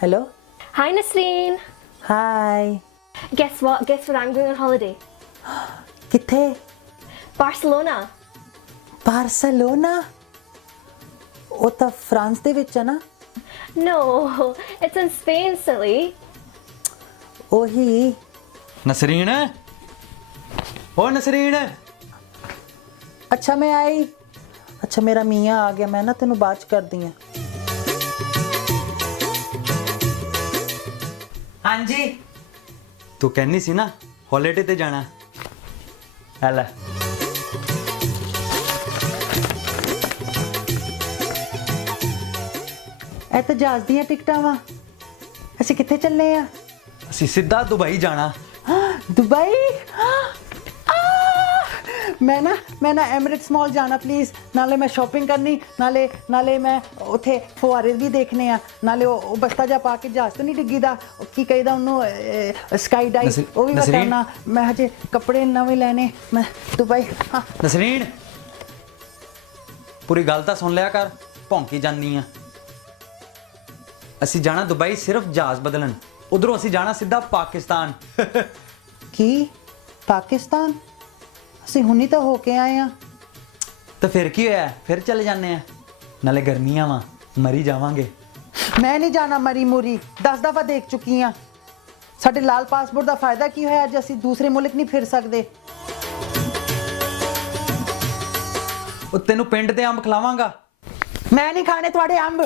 Hello? Hi, Nasreen. Hi. Guess what? Guess where I'm going on holiday? किथे? Barcelona. Barcelona? ਉਹ ਤਾਂ France ਦੇ ਵਿੱਚ ਆ ਨਾ? No, it's in Spain, silly. ਉਹੀ। ਨਸਰੀਨ ਓ ਨਸਰੀਨ ਅੱਛਾ ਮੈਂ ਆਈ। ਅੱਛਾ ਮੇਰਾ ਮੀਆਂ ਆ ਗਿਆ, ਮੈਂ ਨਾ ਤੈਨੂੰ ਬਾਅਦ ਚ ਕਰਦੀ ਆ। ਹਾਂਜੀ। ਤੂੰ ਕਹਿੰਦੀ ਸੀ ਨਾ ਹੌਲੀਡੇ ਤੇ ਜਾਣਾ। ਆ ਲੈ ਇਹ ਤਾਂ ਜਹਾਜ਼ ਦੀਆਂ ਟਿਕਟਾਂ ਵਾ। ਅਸੀਂ ਕਿੱਥੇ ਚੱਲੇ ਆ? ਅਸੀਂ ਸਿੱਧਾ ਦੁਬਈ ਜਾਣਾ। ਦੁਬਈ? ਮੈਂ ਨਾ ਐਮਿਰੇਟਸ ਮਾਲ ਜਾਣਾ ਪਲੀਜ਼। ਨਾਲੇ ਮੈਂ ਸ਼ਾਪਿੰਗ ਕਰਨੀ, ਨਾਲੇ ਮੈਂ ਉੱਥੇ ਫੁਹਾਰੇ ਵੀ ਦੇਖਣੇ ਆ, ਨਾਲੇ ਉਹ ਬਸਤਾ ਜਾ ਪਾ ਕੇ ਜਹਾਜ਼ ਤੋਂ ਨਹੀਂ ਡਿੱਗੀਦਾ, ਕੀ ਕਹੀਦਾ ਉਹਨੂੰ, ਸਕਾਈ ਡਾਈਵ, ਉਹ ਵੀ ਮੈਂ ਕਰਨਾ। ਮੈਂ ਹਜੇ ਕੱਪੜੇ ਨਵੇਂ ਲੈਣੇ। ਮੈਂ ਦੁਬਈ। ਹਾਂ ਨਸਰੀਨ ਪੂਰੀ ਗੱਲ ਤਾਂ ਸੁਣ ਲਿਆ ਕਰ, ਭੌਂਕੀ ਜਾਂਦੀ ਆ। ਅਸੀਂ ਜਾਣਾ ਦੁਬਈ ਸਿਰਫ ਜਹਾਜ਼ ਬਦਲਣ, ਉਧਰੋਂ ਅਸੀਂ ਜਾਣਾ ਸਿੱਧਾ ਪਾਕਿਸਤਾਨ। ਕੀ ਪਾਕਿਸਤਾਨ? ਅਸੀਂ ਹੁਣੀ ਤਾਂ ਹੋ ਕੇ ਆਏ ਆ। ਤਾਂ ਫਿਰ ਕੀ ਹੋਇਆ, ਫਿਰ ਚਲੇ ਜਾਂਦੇ ਆ। ਨਾਲੇ ਗਰਮੀਆਂ ਵਾ, ਮਰੀ ਜਾਵਾਂਗੇ। ਮੈਂ ਨਹੀਂ ਜਾਣਾ ਮਰੀ ਮੁਰੀ, 10 ਦਫਾ ਦੇਖ ਚੁੱਕੀ ਆ। ਸਾਡੇ ਲਾਲ ਪਾਸਪੋਰਟ ਦਾ ਫਾਇਦਾ ਕੀ ਹੋਇਆ ਅੱਜ ਅਸੀਂ ਦੂਸਰੇ ਮੁਲਕ ਨਹੀਂ ਫਿਰ ਸਕਦੇ? ਉਹ ਤੈਨੂੰ ਪਿੰਡ ਦੇ ਅੰਬ ਖਿਲਾਵਾਂਗਾ। ਮੈਂ ਨਹੀਂ ਖਾਣੇ ਤੁਹਾਡੇ ਅੰਬ।